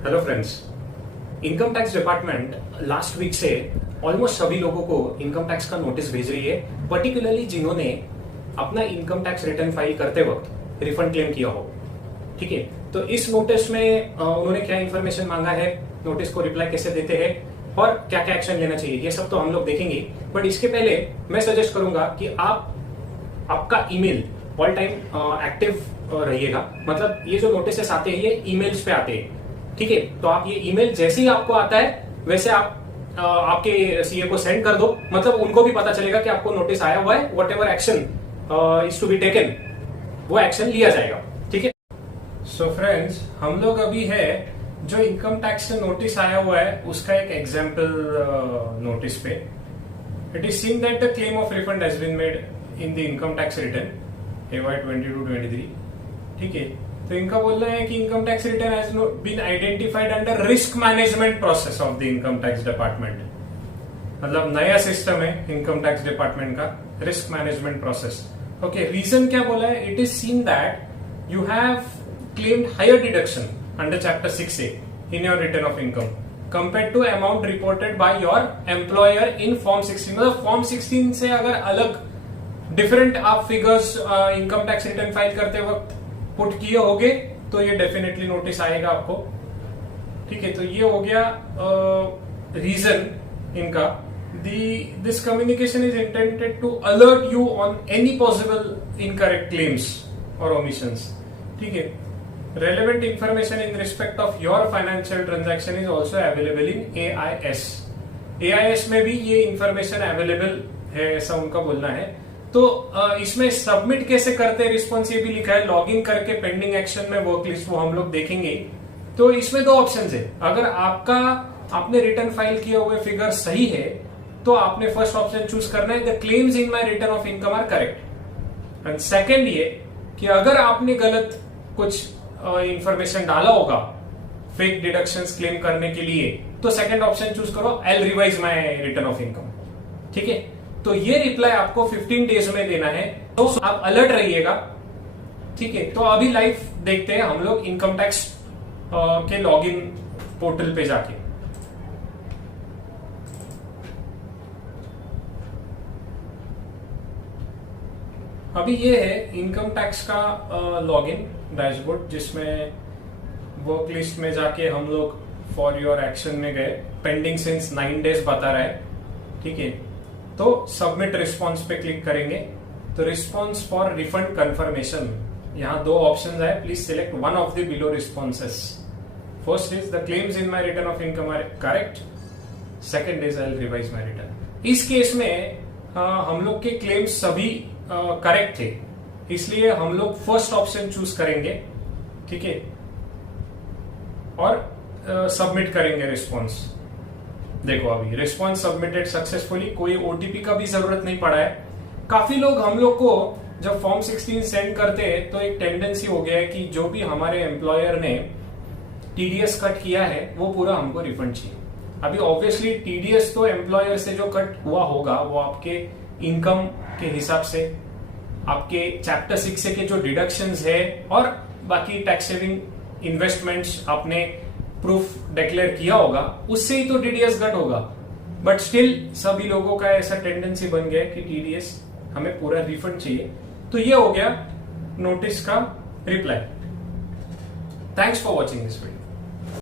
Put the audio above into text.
Hello friends, income tax department last week से almost सभी लोगों को इनकम टैक्स का नोटिस भेज रही है, पर्टिकुलरली जिन्होंने अपना इनकम टैक्स रिटर्न फाइल करते वक्त रिफंड क्लेम किया हो। ठीक है, तो इस नोटिस में उन्होंने क्या इन्फॉर्मेशन मांगा है, नोटिस को रिप्लाई कैसे देते हैं और क्या क्या एक्शन लेना चाहिए, ये सब तो हम लोग देखेंगे। बट इसके पहले मैं सजेस्ट करूंगा कि आपका ईमेल ऑल टाइम एक्टिव रहिएगा। मतलब ये जो नोटिसेस आते हैं ये ईमेल्स पे आते हैं। ठीक है, तो आप ये ईमेल जैसे ही आपको आता है वैसे आप आपके सीए को सेंड कर दो। मतलब उनको भी पता चलेगा कि आपको नोटिस आया हुआ है, whatever action is to be taken, वो एक्शन लिया जाएगा। ठीक है, सो फ्रेंड्स, हम लोग अभी है जो इनकम टैक्स से नोटिस आया हुआ है उसका एक एग्जाम्पल नोटिस पे। It is seen that the claim of refund has been made in the income tax return AY 22-23। ठीक है, तो इनका बोलना है कि income tax return has been identified under risk management process of the income tax department. मतलब नया system है इनकम टैक्स डिपार्टमेंट का, risk management process. Okay, reason क्या बोला है? It is seen that you have claimed higher deduction under chapter 6A in your return of income compare to amount reported by your employer in form 16। मतलब form 16 से अगर अलग different आप figures income tax return file करते वक्त put किए होगे तो ये डेफिनेटली नोटिस आएगा आपको। ठीक है, तो ये हो गया रीजन इनका। This communication is intended to alert you on any possible incorrect claims और ओमिशंस। ठीक है, relevant information in respect of your financial transaction is also available in AIS। AIS में भी ये इंफॉर्मेशन अवेलेबल है, ऐसा उनका बोलना है। तो इसमें सबमिट कैसे करते हैं रिस्पॉन्स ये भी लिखा है, लॉगिन करके पेंडिंग एक्शन में वर्क लिस्ट, वो हम लोग देखेंगे। तो इसमें दो ऑप्शन है। अगर आपने रिटर्न फाइल किए हुए फिगर सही है तो आपने फर्स्ट ऑप्शन चूज करना है, the claims in my return of income are correct. And second ये कि अगर आपने गलत कुछ इंफॉर्मेशन डाला होगा फेक डिडक्शंस क्लेम करने के लिए तो सेकेंड ऑप्शन चूज करो, आई will revise my return of income. ठीक है, तो ये रिप्लाई आपको 15 डेज में देना है, तो आप अलर्ट रहिएगा। ठीक है, तो अभी लाइव देखते हैं हम लोग इनकम टैक्स के लॉगिन पोर्टल पे जाके। अभी ये है इनकम टैक्स का लॉगिन डैशबोर्ड, जिसमें वर्क लिस्ट में जाके हम लोग फॉर योर एक्शन में गए, पेंडिंग सिंस 9 डेज बता रहा है। ठीक है, तो सबमिट रिस्पॉन्स पे क्लिक करेंगे तो रिस्पॉन्स फॉर रिफंड कंफर्मेशन, यहां दो ऑप्शन है, please select one of the below responses. First is the claims in my return of income are correct, second is I will revise my return. इस case में हम लोग के claims सभी correct थे, इसलिए हम लोग फर्स्ट ऑप्शन चूज करेंगे। ठीक है, और सबमिट करेंगे रिस्पॉन्स। देखो अभी रिस्पॉन्स सबमिटेड सक्सेसफुली, कोई OTP का भी जरूरत नहीं पड़ा है। काफी लोग हम लोग को जब फॉर्म 16 सेंड करते हैं तो एक टेंडेंसी हो गया है कि जो भी हमारे एम्प्लॉयर ने TDS कट किया है वो पूरा हमको रिफंड चाहिए। अभी ऑब्वियसली TDS तो एम्प्लॉयर से जो कट हुआ होगा वो आपके इनकम के हिसाब से, आपके चैप्टर 6 के जो डिडक्शंस है और बाकी टैक्स सेविंग इन्वेस्टमेंट्स आपने प्रूफ डिक्लेयर किया होगा, उससे ही तो TDS कट होगा। बट स्टिल सभी लोगों का ऐसा टेंडेंसी बन गया कि TDS हमें पूरा रिफंड चाहिए। तो ये हो गया नोटिस का reply. Thanks for watching this video.